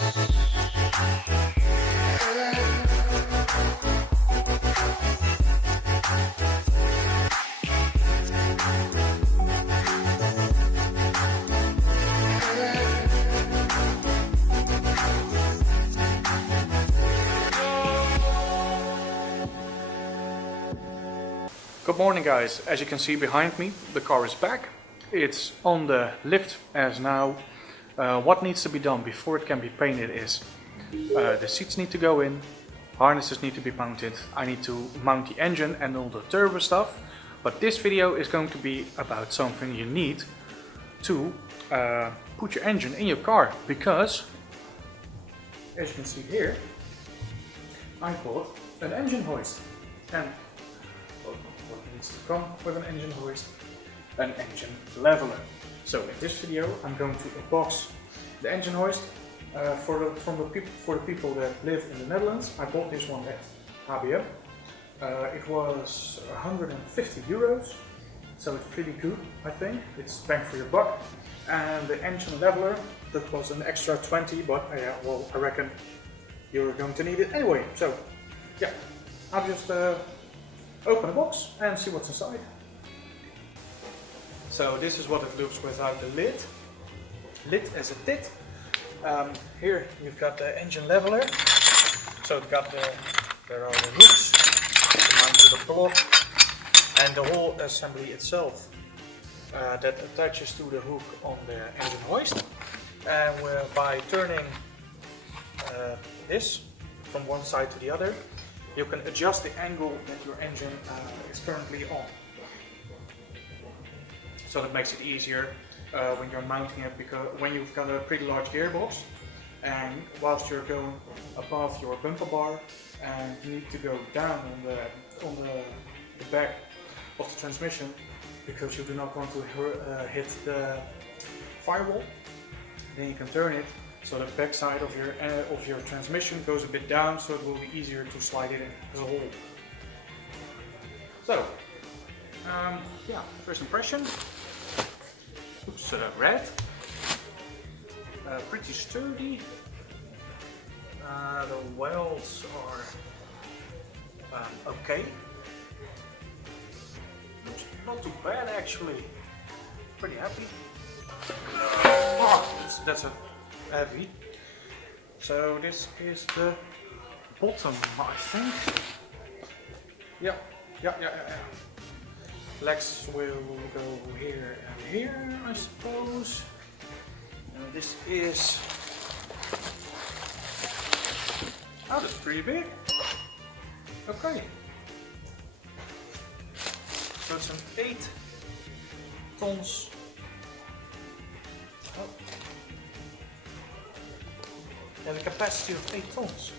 Good morning guys, as you can see behind me the car is back. It's on the lift as now. What needs to be done before it can be painted is the seats need to go in, harnesses need to be mounted, I need to mount the engine and all the turbo stuff. But this video is going to be about something you need to put your engine in your car, because as you can see here I bought an engine hoist. And what needs to come with an engine hoist? An engine leveler. So in this video I'm going to unbox the engine hoist for the people that live in the Netherlands. I bought this one at HBM. It was 150 euros, so it's pretty good, I think. It's bang for your buck. And the engine leveler, that was an extra 20, but well, I reckon you're going to need it anyway. So yeah, I'll just open the box and see what's inside. So this is what it looks without the lid. Lid as a tit. Here you've got the engine leveler. So it's got there are the hooks to mount to the block, and the whole assembly itself that attaches to the hook on the engine hoist. And by turning this from one side to the other, you can adjust the angle that your engine is currently on. So that makes it easier when you're mounting it, because when you've got a pretty large gearbox and whilst you're going above your bumper bar and you need to go down on the back of the transmission because you do not want to hit the firewall, then you can turn it so the back side of your transmission goes a bit down, so it will be easier to slide it in as a whole. So yeah, first impression. Looks red, pretty sturdy. The welds are okay, not too bad actually. Pretty happy. Oh, that's a heavy. So this is the bottom, I think. Yeah. Legs will go here and here, I suppose. And this is... oh, that's pretty big. Okay. So it's an 8 tons. Oh. And a capacity of 8 tons.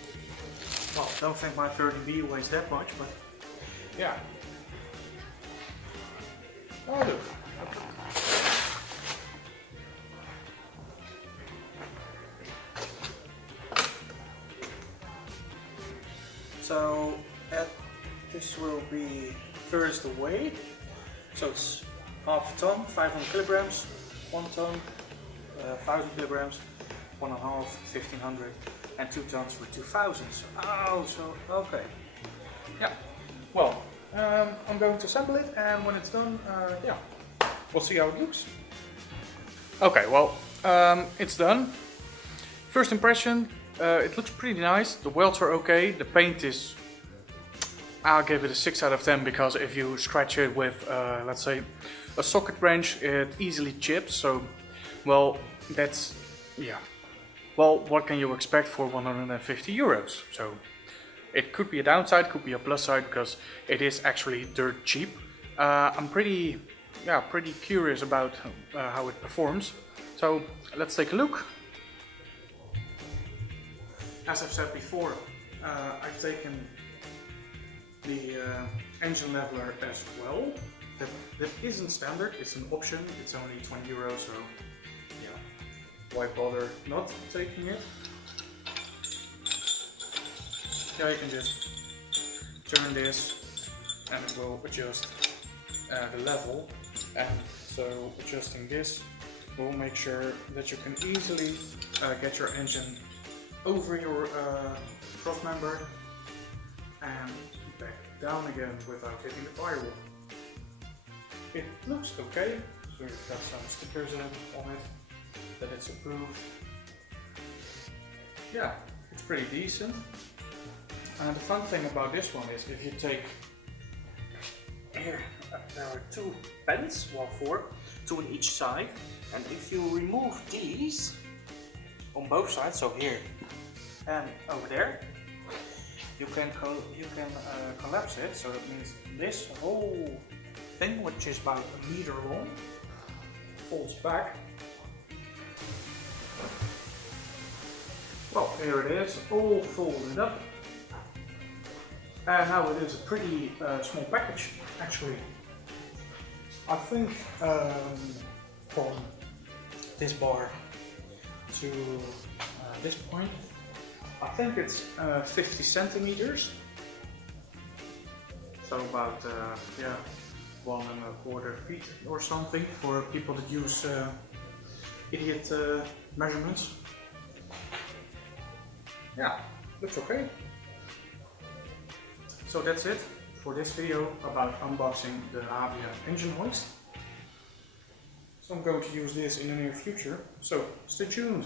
Well, don't think my 30B weighs that much, but yeah. Oh, look. So this will be first the weight. So it's half a ton, 500 kilograms, 1 ton, 1000 kilograms, 1.5, 1500, and 2 tons for 2000. Oh, so okay. Yeah. Well, I'm going to assemble it, and when it's done, yeah, we'll see how it looks. Okay, well, it's done. First impression, it looks pretty nice. The welds are okay. The paint is, I'll give it a 6 out of 10, because if you scratch it with, let's say, a socket wrench, it easily chips. So, well, that's, yeah. Well, what can you expect for 150 euros? So, it could be a downside, could be a plus side, because it is actually dirt cheap. I'm pretty curious about how it performs. So let's take a look. As I've said before, I've taken the engine leveler as well. That isn't standard, it's an option. It's only 20 euros, so yeah, why bother not taking it? Yeah, you can just turn this and it will adjust the level, and so adjusting this will make sure that you can easily get your engine over your cross member and back down again without hitting the firewall. It looks okay, so you've got some stickers on it that it's approved. Yeah, it's pretty decent. And the fun thing about this one is if you take here, there are 2 pens, well 4, 2 on each side, and if you remove these on both sides, so here and over there, you can collapse it. So that means this whole thing, which is about 1 meter long, folds back. Well, here it is, all folded up. And now it is a pretty small package, actually. I think from this bar to this point, I think it's 50 centimeters. So about yeah, 1¼ feet or something for people that use idiot measurements. Yeah, looks okay. So that's it for this video about unboxing the HBM Enginehoist. So I'm going to use this in the near future, so stay tuned.